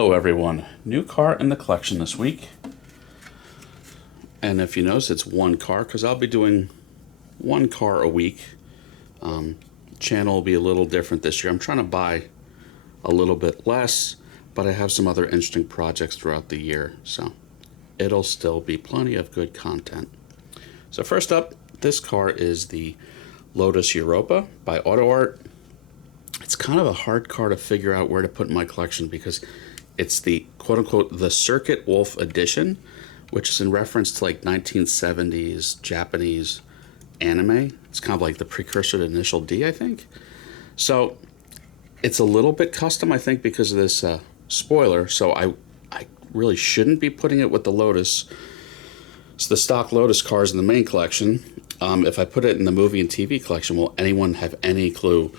Hello everyone, new car in the collection this week. And if you notice, it's one car because I'll be doing one car a week. Channel will be a little different this year. I'm trying to buy a little bit less, but I have some other interesting projects throughout the year, so it'll still be plenty of good content. So first up, this car is the Lotus Europa by AutoArt. It's kind of a hard car to figure out where to put in my collection because it's the quote-unquote the Circuit Wolf edition, which is in reference to like 1970s Japanese anime. It's kind of like the precursor to Initial D, I think. So it's a little bit custom, I think, because of this spoiler. So I really shouldn't be putting it with the Lotus. It's the stock Lotus cars in the main collection. If I put it in the movie and TV collection, will anyone have any clue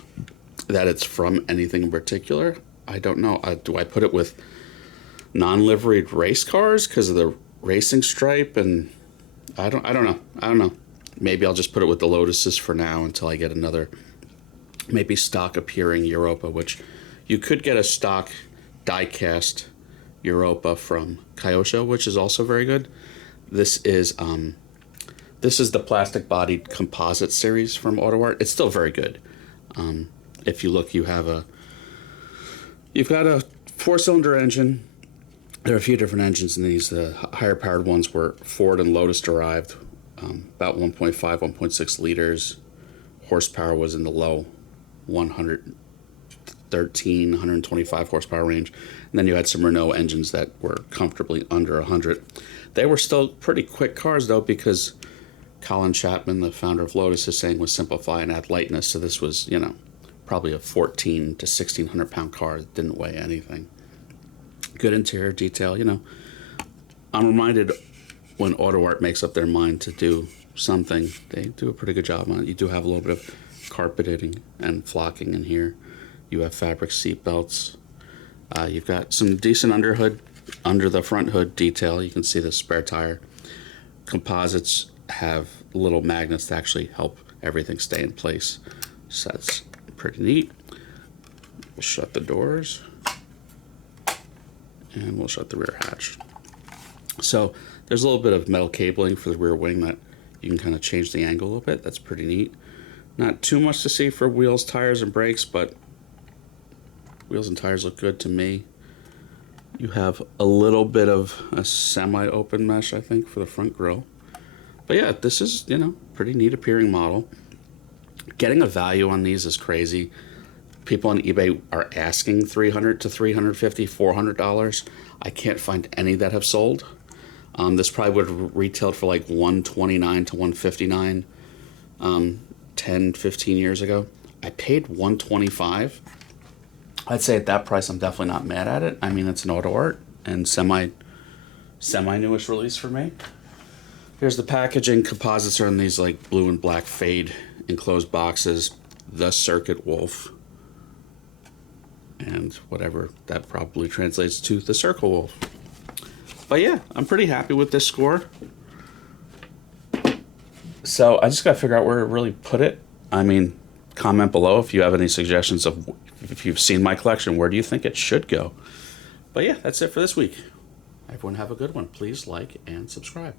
that it's from anything in particular? I don't know. Do I put it with non-liveried race cars because of the racing stripe? And I don't know. Maybe I'll just put it with the Lotuses for now until I get another maybe stock appearing Europa, which you could get a stock diecast Europa from Kyosho, which is also very good. This is the plastic bodied composite series from AutoArt. It's still very good. If you look, you've got a 4-cylinder engine. There are a few different engines in these. The higher powered ones were Ford and Lotus derived, about 1.5, 1.6 liters. Horsepower was in the low 113, 125 horsepower range. And then you had some Renault engines that were comfortably under 100. They were still pretty quick cars, though, because Colin Chapman, the founder of Lotus, is saying was simplify and add lightness. So this was, probably a 14 to 1,600 pound car that didn't weigh anything. Good interior detail, I'm reminded when AutoArt makes up their mind to do something, they do a pretty good job on it. You do have a little bit of carpeting and flocking in here. You have fabric seat belts. You've got some decent under the front hood detail. You can see the spare tire. Composites have little magnets to actually help everything stay in place. So that's pretty neat. We'll shut the doors. And we'll shut the rear hatch. So there's a little bit of metal cabling for the rear wing that you can kind of change the angle a little bit. That's pretty neat. Not too much to see for wheels, tires, and brakes, but wheels and tires look good to me. You have a little bit of a semi-open mesh, I think, for the front grille. But yeah, this is, pretty neat appearing model. Getting a value on these is crazy. People on eBay are asking $300 to $350, $400. I can't find any that have sold. This probably would have retailed for like $129 to $159 10, 15 years ago. I paid $125. I'd say at that price, I'm definitely not mad at it. I mean, it's an AutoArt and semi-newish release for me. Here's the packaging. Composites are in these like blue and black fade enclosed boxes. The Circuit Wolf. And whatever that probably translates to, the Circle Wolf. But yeah, I'm pretty happy with this score. So I just got to figure out where to really put it. I mean, comment below if you have any suggestions of if you've seen my collection, where do you think it should go? But yeah, that's it for this week. Everyone have a good one. Please like and subscribe.